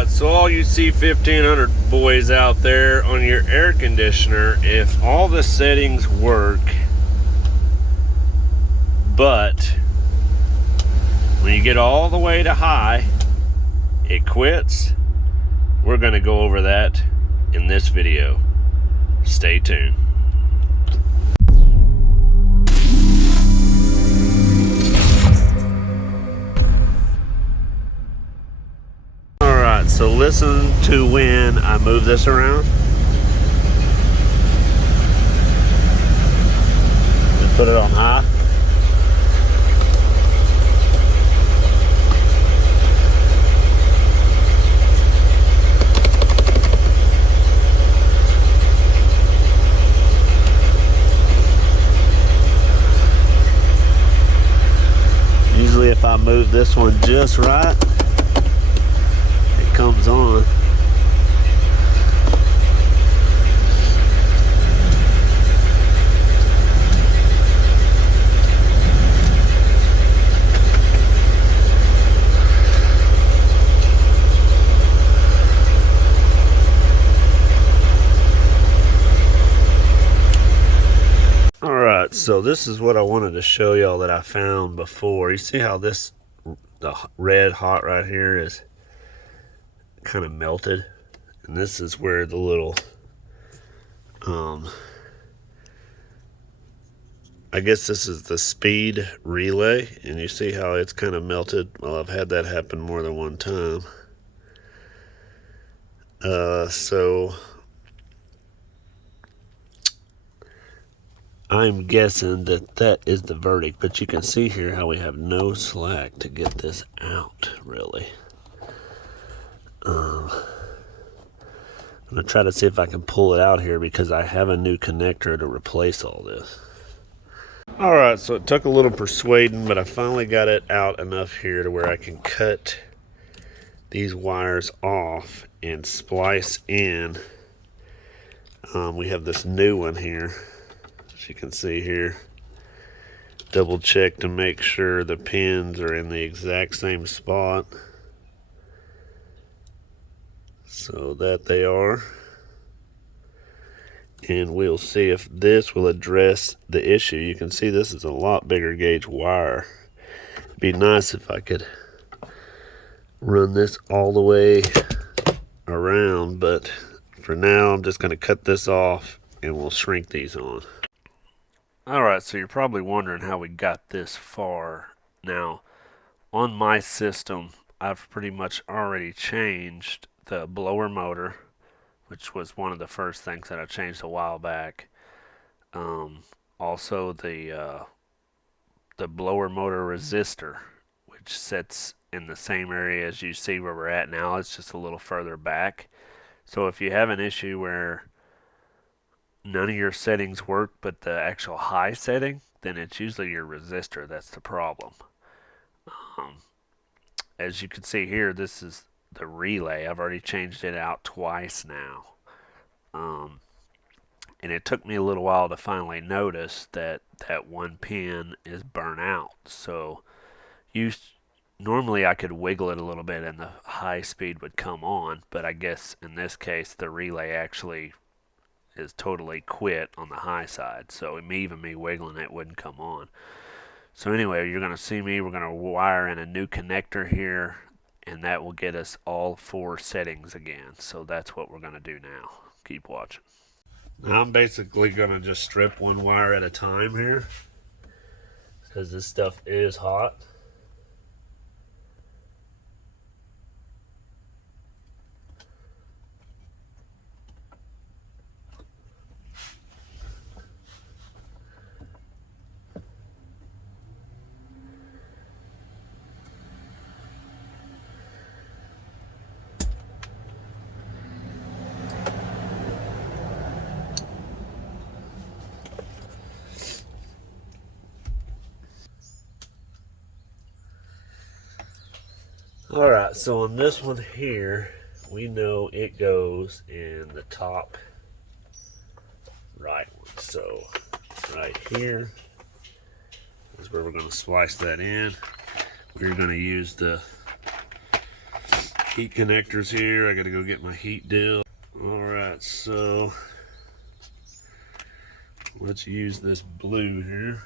Alright, so all you C1500 boys out there on your air conditioner, if all the settings work, but when you get all the way to high, it quits, we're going to go over that in this video. Stay tuned. So listen to when I move this around. And put it on high. Usually if I move this one just right, comes on. All right, so this is what I wanted to show y'all that I found before. You see how the red hot right here is kind of melted, and this is where the little I guess this is the speed relay, and you see how it's kind of melted. Well, I've had that happen more than one time. So I'm guessing that is the verdict, but you can see here how we have no slack to get this out, really. I'm going to try to see if I can pull it out here because I have a new connector to replace all this. Alright, so it took a little persuading, but I finally got it out enough here to where I can cut these wires off and splice in. We have this new one here, as you can see here. Double check to make sure the pins are in the exact same spot. So that they are, and we'll see if this will address the issue. You can see this is a lot bigger gauge wire. It'd be nice if I could run this all the way around, but for now I'm just going to cut this off and we'll shrink these on. Alright, so you're probably wondering how we got this far. Now, on my system, I've pretty much already changed the blower motor, which was one of the first things that I changed a while back. Also the blower motor resistor, which sits in the same area as you see where we're at now. It's just a little further back. So if you have an issue where none of your settings work but the actual high setting, then it's usually your resistor that's the problem. As you can see here, this is the relay. I've already changed it out twice now. And it took me a little while to finally notice that that one pin is burnt out. So normally I could wiggle it a little bit and the high speed would come on, but I guess in this case the relay actually is totally quit on the high side. So even me wiggling it wouldn't come on. So anyway, you're going to see we're going to wire in a new connector here, and that will get us all 4 settings again. So that's what we're going to do now. Keep watching. Now I'm basically going to just strip one wire at a time here because this stuff is hot. Alright, so on this one here, we know it goes in the top right one. So right here is where we're going to splice that in. We're going to use the heat connectors here. I gotta go get my heat dill. Alright, so let's use this blue here.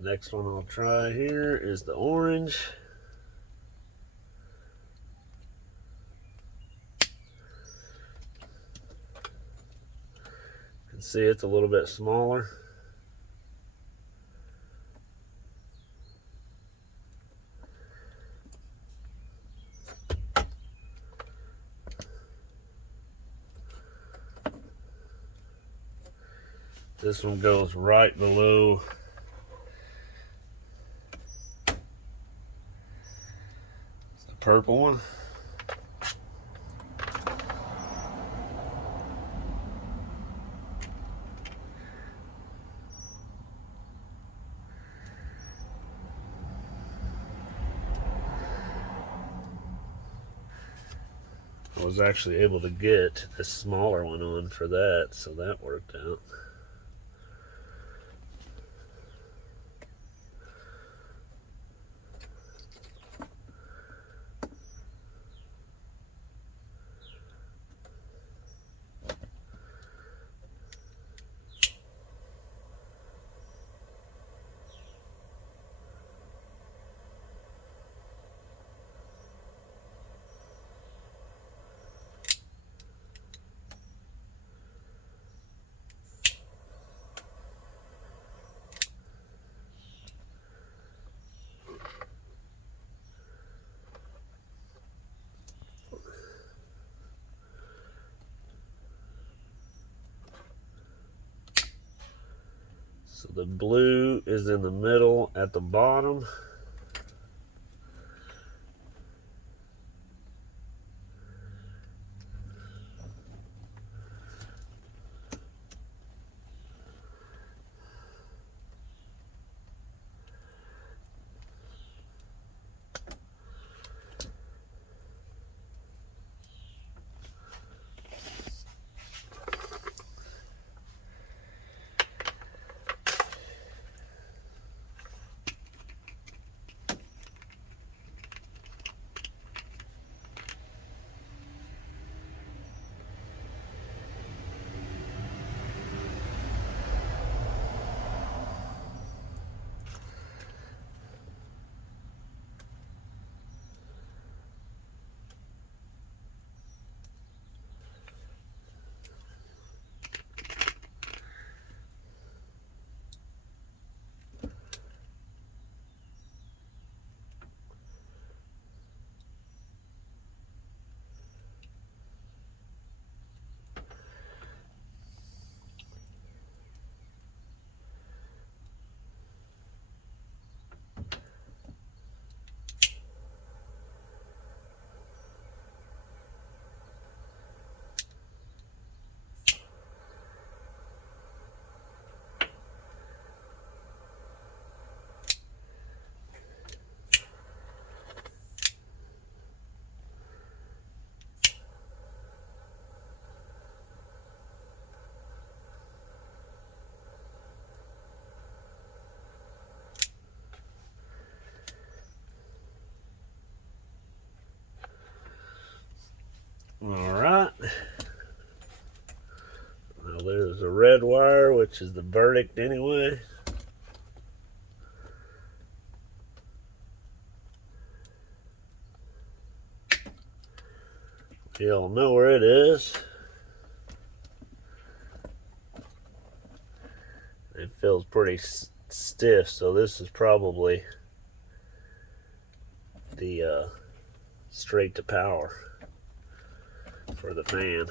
Next one I'll try here is the orange. You can see it's a little bit smaller. This one goes right below the purple one. I was actually able to get the smaller one on for that, so that worked out. So the blue is in the middle at the bottom. Alright. Well, there's a red wire, which is the verdict anyway. You'll know where it is. It feels pretty stiff, so this is probably the straight to power for the fan.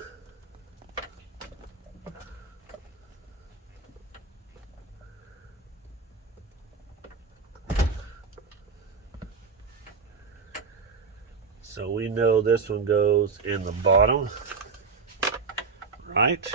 So we know this one goes in the bottom, right?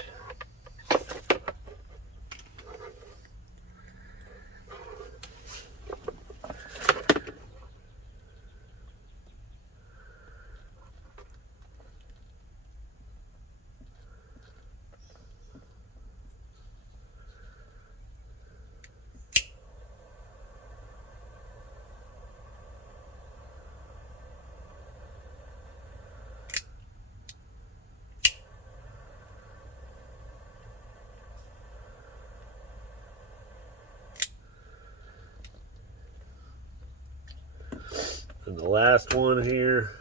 And the last one here,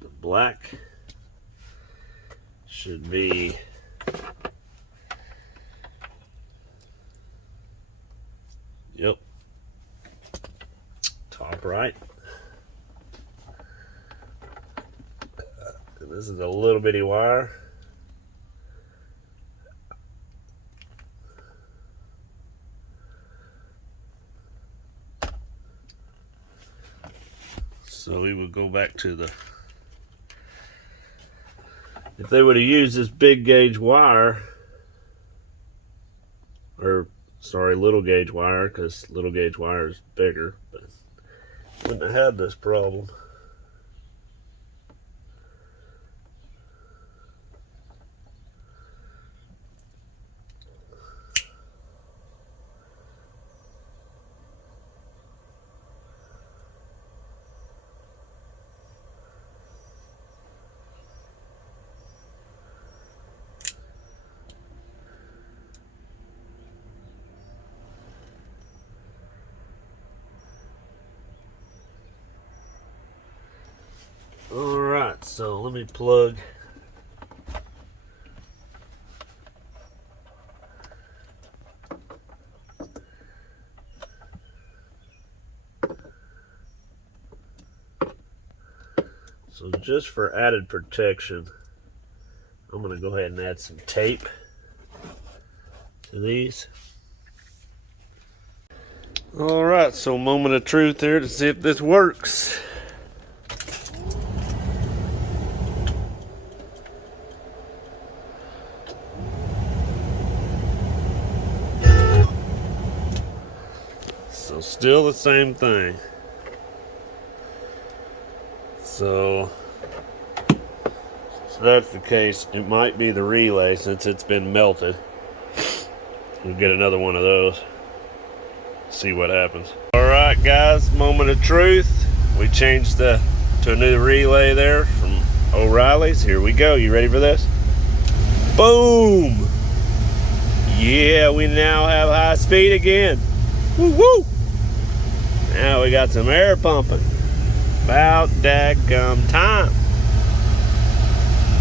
the black should be top right. And this is a little bitty wire. So we would go back to the, if they would have used this big gauge wire, or sorry, little gauge wire, because little gauge wire is bigger, but wouldn't have had this problem. Alright, so let me plug so just for added protection, I'm going to go ahead and add some tape to these. Alright, so moment of truth here to see if this works. So still the same thing. So that's the case. It might be the relay since it's been melted. We'll get another one of those. See what happens. Alright guys, moment of truth. We changed to a new relay there from O'Reilly's. Here we go. You ready for this? Boom! Yeah, we now have high speed again. Woo woo! Now we got some air pumping. About daggum time.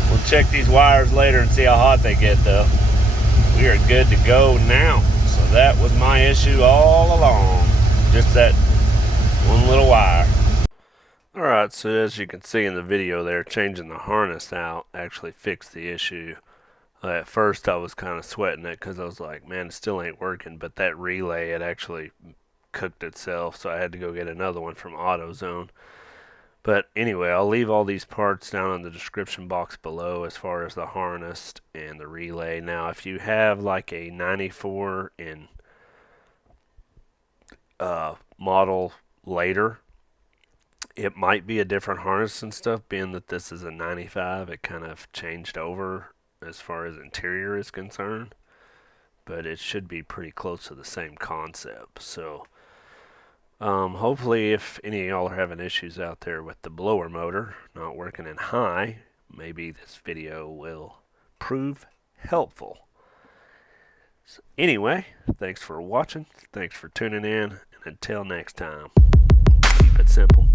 We'll check these wires later and see how hot they get though. We are good to go now. So that was my issue all along. Just that one little wire. Alright, so as you can see in the video there, changing the harness out actually fixed the issue. At first I was kind of sweating it because I was like, man, it still ain't working. But that relay, it actually cooked itself. So I had to go get another one from AutoZone. But anyway, I'll leave all these parts down in the description box below as far as the harness and the relay. Now, if you have like a 94 in model later, it might be a different harness and stuff, being that this is a 95. It kind of changed over as far as interior is concerned. But it should be pretty close to the same concept. So hopefully if any of y'all are having issues out there with the blower motor not working in high, maybe this video will prove helpful. So anyway, thanks for watching. Thanks for tuning in. And until next time, keep it simple.